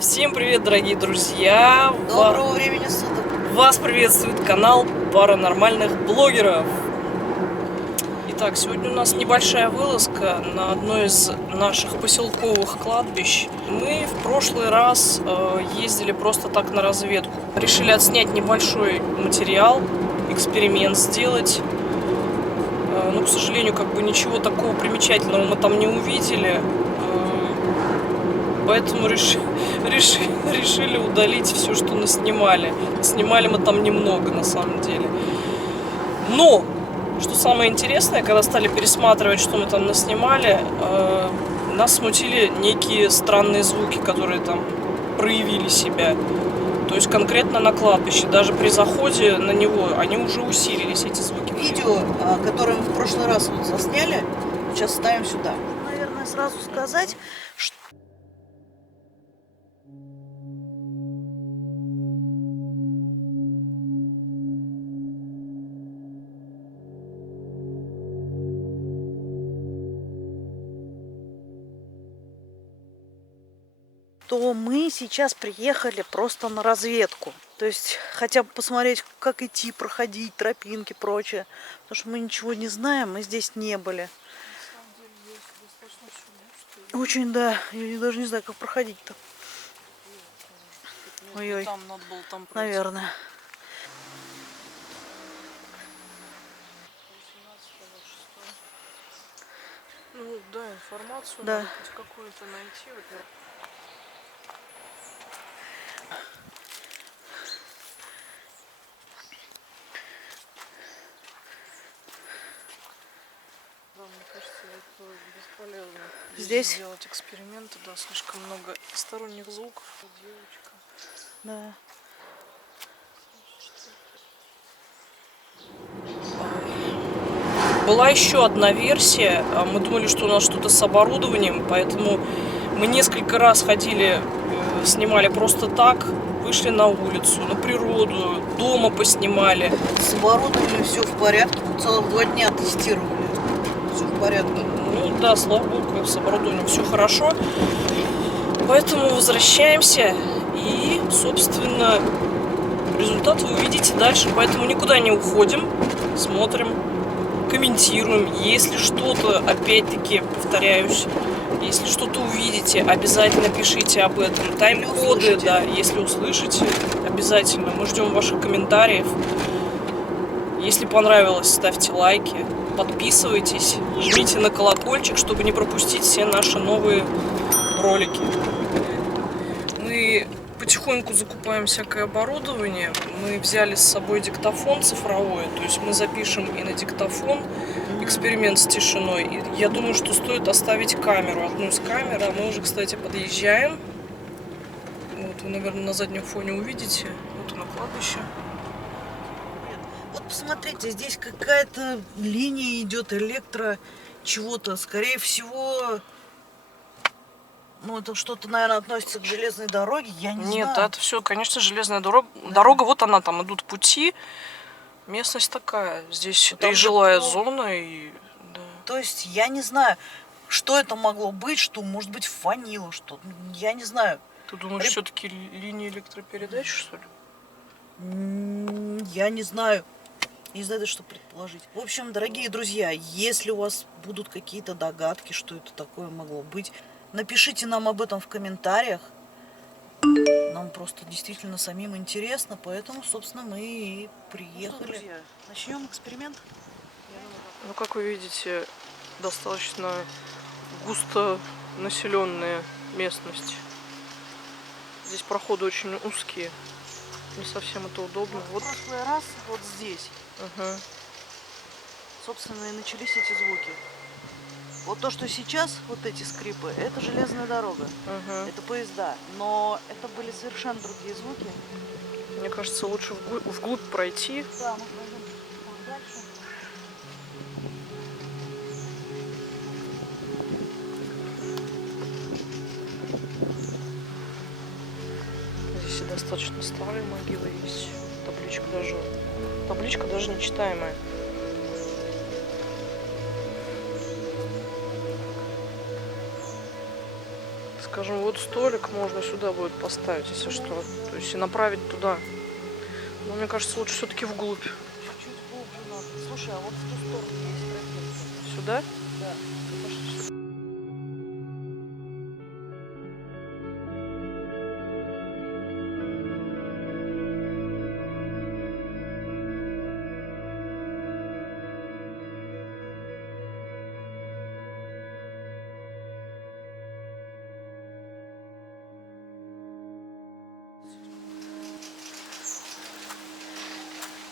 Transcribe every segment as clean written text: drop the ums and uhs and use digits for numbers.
Всем привет, дорогие друзья! Доброго времени суток! Вас приветствует канал Паранормальных Блогеров. Итак, сегодня у нас небольшая вылазка на одно из наших поселковых кладбищ. Мы в прошлый раз ездили просто так на разведку. Решили отснять небольшой материал, эксперимент сделать. Но, к сожалению, ничего такого примечательного мы там не увидели. Поэтому решили удалить все, что наснимали. Снимали мы там немного, на самом деле. Но, что самое интересное, когда стали пересматривать, что мы там наснимали, нас смутили некие странные звуки, которые там проявили себя. То есть конкретно на кладбище. Даже при заходе на него они уже усилились, эти звуки. Видео, которое мы в прошлый раз вот засняли, сейчас ставим сюда. Наверное, сразу сказать, что... то мы сейчас приехали просто на разведку. То есть хотя бы посмотреть, как идти, проходить, тропинки, прочее. Потому что мы ничего не знаем, мы здесь не были. Очень, да. Я даже не знаю, как проходить-то. Ой-ой. Наверное. Ну да, информацию да. надо хоть какую-то найти. Да, мне кажется, это бесполезно. Здесь делать эксперименты, да, слишком много сторонних звуков. Девочка. Да. Была еще одна версия. Мы думали, что у нас что-то с оборудованием, поэтому мы несколько раз ходили, снимали просто так, вышли на улицу, на природу, дома поснимали. С оборудованием все в порядке. Целых 2 дня тестировали. Все в порядке. Ну да, слава богу, с оборудованием все хорошо. Поэтому возвращаемся и, собственно, результат вы увидите дальше. Поэтому никуда не уходим, смотрим, комментируем. Если что-то, опять-таки, повторяюсь, если что-то увидите, обязательно пишите об этом. Тайм-коды, да, если услышите, обязательно. Мы ждем ваших комментариев. Если понравилось, ставьте лайки, подписывайтесь, жмите на колокольчик, чтобы не пропустить все наши новые ролики. Мы потихоньку закупаем всякое оборудование. Мы взяли с собой диктофон цифровой, то есть мы запишем и на диктофон эксперимент с тишиной. И я думаю, что стоит оставить камеру, одну из камер. А мы уже, кстати, подъезжаем. Вот вы, наверное, на заднем фоне увидите. Вот оно, кладбище. Вот посмотрите, здесь какая-то линия идет электро чего-то. Скорее всего, ну это что-то, наверное, относится к железной дороге. Я не знаю. Нет, это все, конечно, железная дорога. Да. Дорога, вот она, там идут пути. Местность такая. Здесь и жилая зона, и... Да. То есть я не знаю, что это могло быть, что, может быть, фанило, что... Я не знаю. Ты думаешь, все-таки линии электропередач, что ли? Я не знаю. Не знаю, что предположить. В общем, дорогие друзья, если у вас будут какие-то догадки, что это такое могло быть, напишите нам об этом в комментариях. Нам просто действительно самим интересно, поэтому, собственно, мы и приехали. Ну что, друзья, начнем эксперимент? Ну, как вы видите, достаточно густо населенная местность. Здесь проходы очень узкие. Не совсем это удобно. Вот в прошлый раз вот здесь, собственно, и начались эти звуки. Вот то, что сейчас, вот эти скрипы, это железная дорога, это поезда. Но это были совершенно другие звуки. Мне кажется, лучше вглубь пройти. Да, мы пройдем дальше. достаточно старые могилы есть. Табличка даже нечитаемая. Скажем, вот столик можно сюда будет поставить, если что. То есть и направить туда. Но мне кажется, лучше все-таки вглубь. Чуть-чуть глубже надо. Слушай, а вот в ту сторону есть тропинка. Сюда? Да.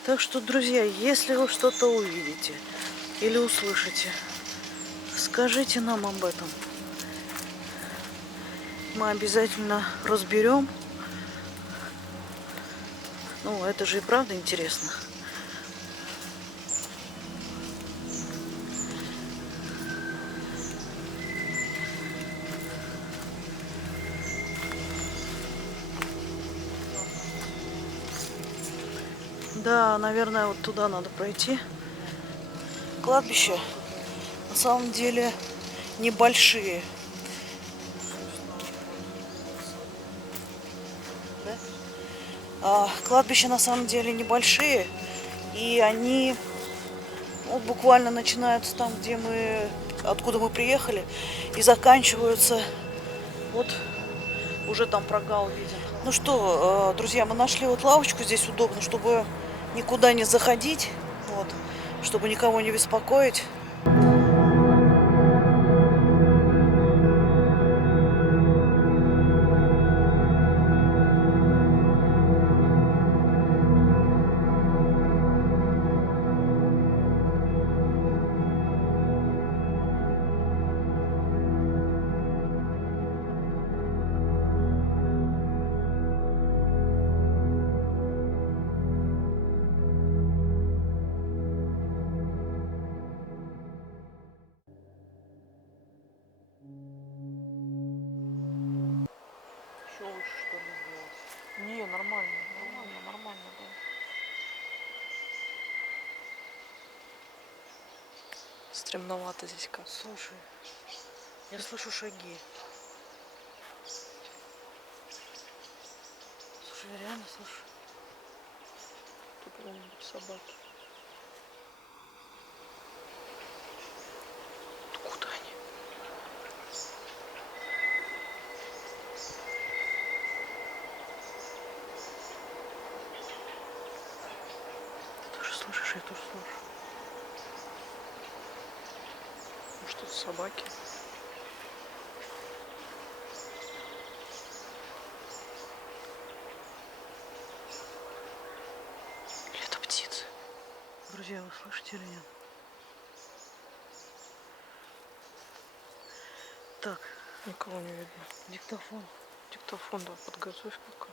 Так что, друзья, если вы что-то увидите или услышите, скажите нам об этом. Мы обязательно разберем. Ну, это же и правда интересно. Да, наверное, вот туда надо пройти. Кладбища на самом деле небольшие. Да? Кладбища на самом деле небольшие, и они вот буквально начинаются там, откуда мы приехали, и заканчиваются вот уже там прогал виден. Ну что, друзья, мы нашли вот лавочку здесь удобно, чтобы никуда не заходить, вот, чтобы никого не беспокоить. Еще лучше, что ли, сделать? Не, нормально, да. Стремновато здесь как. Слушай, я слышу шаги. Слушай, я реально слышу. Тут какие-нибудь собаки. Куда они? Ты тоже слышишь, я тоже слышу. Может, это собаки? Или это птицы? Друзья, вы слышите или нет? Так, Никого не видно. диктофон. Диктофон, да, подготовь пока.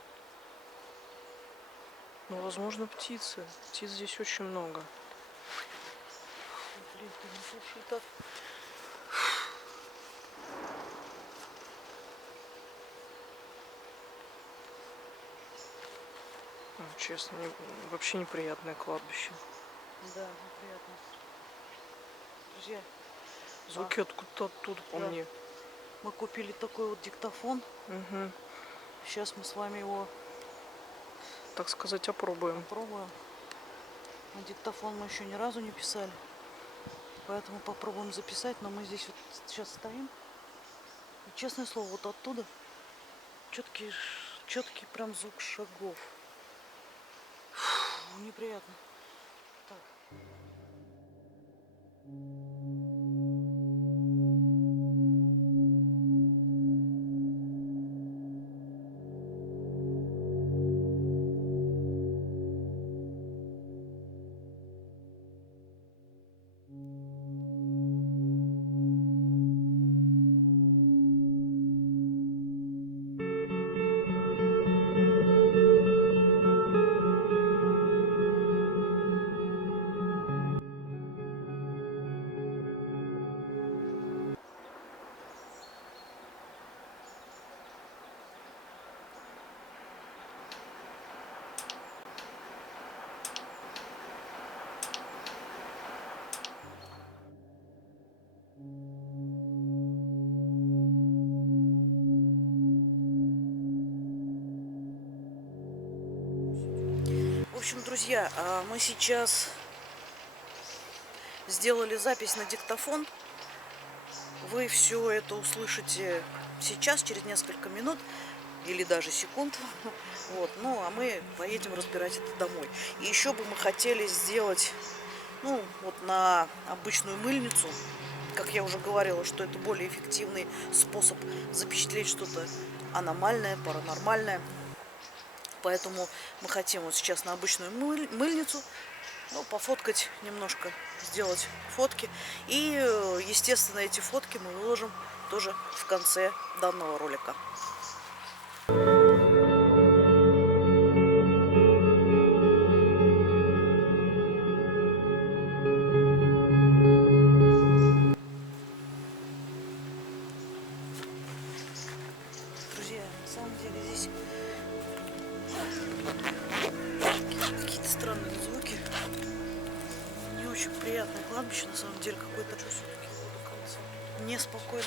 Ну, возможно, птицы. Птиц здесь очень много. Блин, ты не слушай так. Ну, честно, вообще неприятное кладбище. Да, неприятно. Друзья, Звуки откуда-то оттуда по Да. мне. мы купили такой вот диктофон. Угу. Сейчас мы с вами его Так сказать, опробуем. попробуем. На диктофон мы еще ни разу не писали. Поэтому попробуем записать. Но мы здесь вот сейчас стоим. И, честное слово, вот оттуда четкий прям звук шагов. Фу, неприятно. Так. друзья, мы сейчас сделали запись на диктофон. Вы все это услышите сейчас, через несколько минут или даже секунд. Вот. Ну, а мы поедем разбирать это домой. И еще бы мы хотели сделать, ну, вот на обычную мыльницу. Как я уже говорила, что это более эффективный способ запечатлеть что-то аномальное, паранормальное. Поэтому мы хотим вот сейчас на обычную мыльницу, ну, пофоткать немножко, сделать фотки. И, естественно, эти фотки мы выложим тоже в конце данного ролика. Друзья, на самом деле здесь какие-то странные звуки. Не очень приятное кладбище, на самом деле, какое-то неспокойное.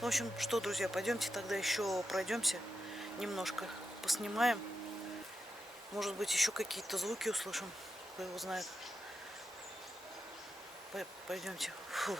В общем, что, друзья, пойдемте тогда еще пройдемся немножко, поснимаем. Может быть, еще какие-то звуки услышим, кто его знает. Пойдемте. Фу.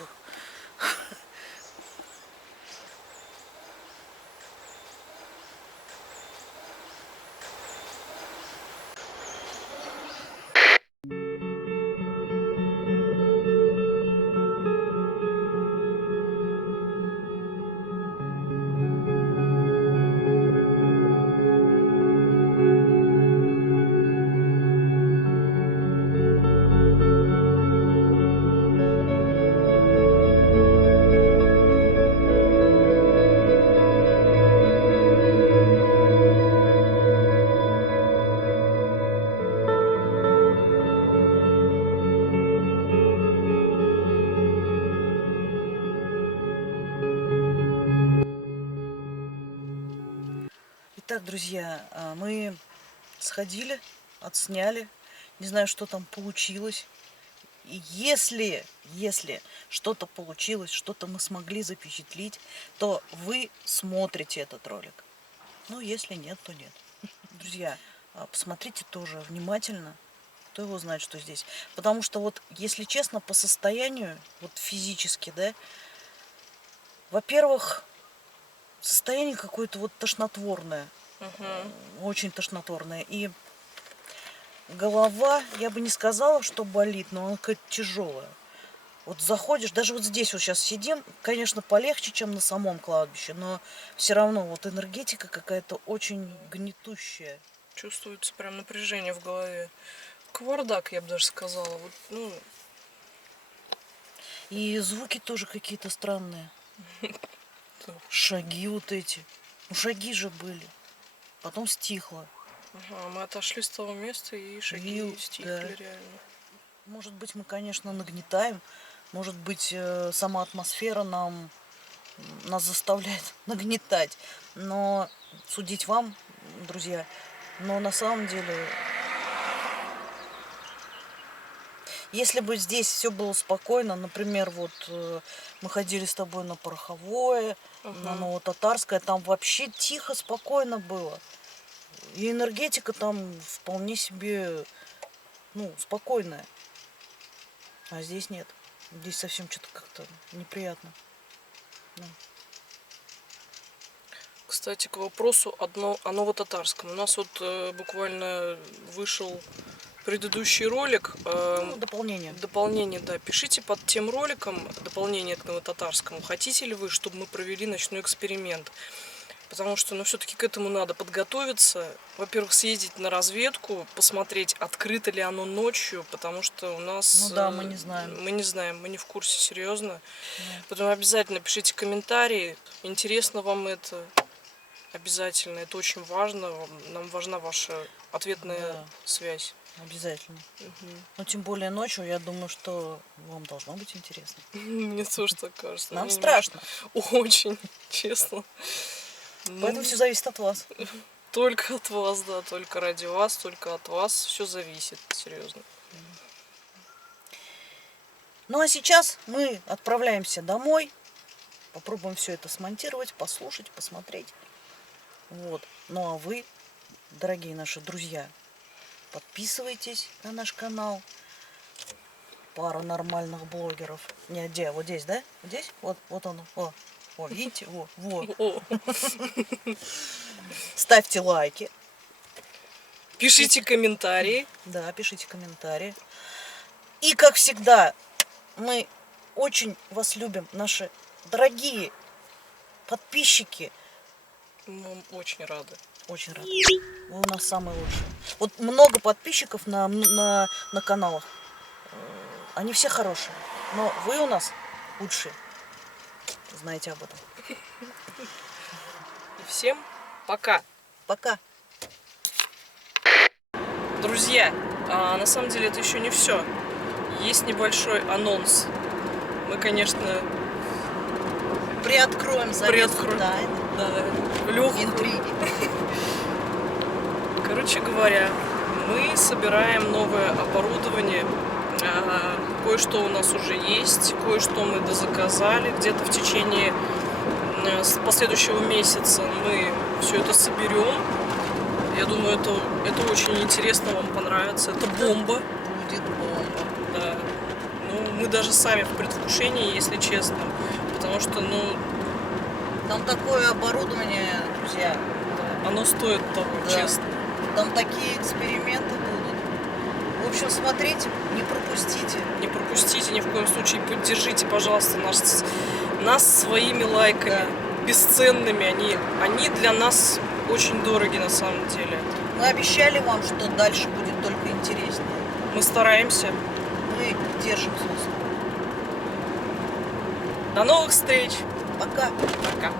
Итак, друзья, мы сходили, отсняли. Не знаю, что там получилось. И если что-то получилось, что-то мы смогли запечатлеть, то вы смотрите этот ролик. Ну, если нет, то нет. Друзья, посмотрите тоже внимательно. Кто его знает, что здесь. Потому что вот, если честно, по состоянию, вот физически, да, во-первых, состояние какое-то вот тошнотворное. Очень тошнотворное. И голова, я бы не сказала, что болит, но она какая-то тяжелая. Вот заходишь, даже вот здесь вот сейчас сидим, конечно, полегче, чем на самом кладбище, но все равно вот энергетика какая-то очень гнетущая. Чувствуется прям напряжение в голове. Кавардак, я бы даже сказала. Вот, ну... И звуки тоже какие-то странные. Шаги вот эти. Ну, шаги же были. Потом стихло. Ага, мы отошли с того места, и шаги стихли, да. Реально. Может быть, мы, конечно, нагнетаем. Может быть, сама атмосфера нас заставляет нагнетать. Но судить вам, друзья. Но на самом деле, если бы здесь все было спокойно, например, вот мы ходили с тобой на Пороховое, на Новотатарское, там вообще тихо, спокойно было. И энергетика там вполне себе, ну, спокойная. А здесь нет. Здесь совсем что-то как-то неприятно. Да. Кстати, к вопросу о Новотатарском. У нас вот буквально вышел предыдущий ролик. Ну, дополнение. Дополнение, да. Пишите под тем роликом дополнение к Новотатарскому. Хотите ли вы, чтобы мы провели ночной эксперимент? Потому что, ну, все-таки к этому надо подготовиться. Во-первых, съездить на разведку, посмотреть, открыто ли оно ночью, потому что у нас... Ну да, мы не знаем. Мы не знаем, мы не в курсе, серьезно. Поэтому обязательно пишите комментарии, интересно вам это. Обязательно, это очень важно. Нам важна ваша ответная связь. Обязательно. Но тем более ночью, я думаю, что вам должно быть интересно. Мне тоже так кажется. Нам страшно. Очень, честно. Поэтому все зависит от вас. Только от вас, да, только ради вас, только от вас. Все зависит, серьезно. Ну а сейчас мы отправляемся домой. Попробуем все это смонтировать, послушать, посмотреть. Вот. Ну а вы, дорогие наши друзья, Подписывайтесь на наш канал. Пара нормальных блогеров. Не, где? Вот здесь, да? Вот здесь? Вот оно. О, видите? Во. О, Ставьте лайки. пишите комментарии. Да, пишите комментарии. И, как всегда, мы очень вас любим, наши дорогие подписчики. Мы очень рады. Очень рады. Вы у нас самые лучшие. Вот много подписчиков на каналах. Они все хорошие. Но вы у нас лучшие. Знаете об этом. И всем пока. Пока. Друзья, на самом деле это еще не все. Есть небольшой анонс. Мы, конечно, Приоткроем завесу Приоткроем. тайны, легкую. интриги. Короче говоря, мы собираем новое оборудование. Кое-что у нас уже есть, кое-что мы дозаказали. Где-то в течение последующего месяца мы все это соберем. Я думаю, это очень интересно, вам понравится. Это бомба. Будет бомба. Да. Ну, мы даже сами в предвкушении, если честно. Потому что, Там такое оборудование, друзья. оно стоит того, Да. честно. Там такие эксперименты будут. В общем, смотрите, не пропустите. Не пропустите ни в коем случае, поддержите, пожалуйста, нас своими лайками, бесценными. Они для нас очень дороги на самом деле. Мы обещали вам, что дальше будет только интереснее. Мы стараемся. Мы держим слово. До новых встреч. Пока. Пока.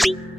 Thank you.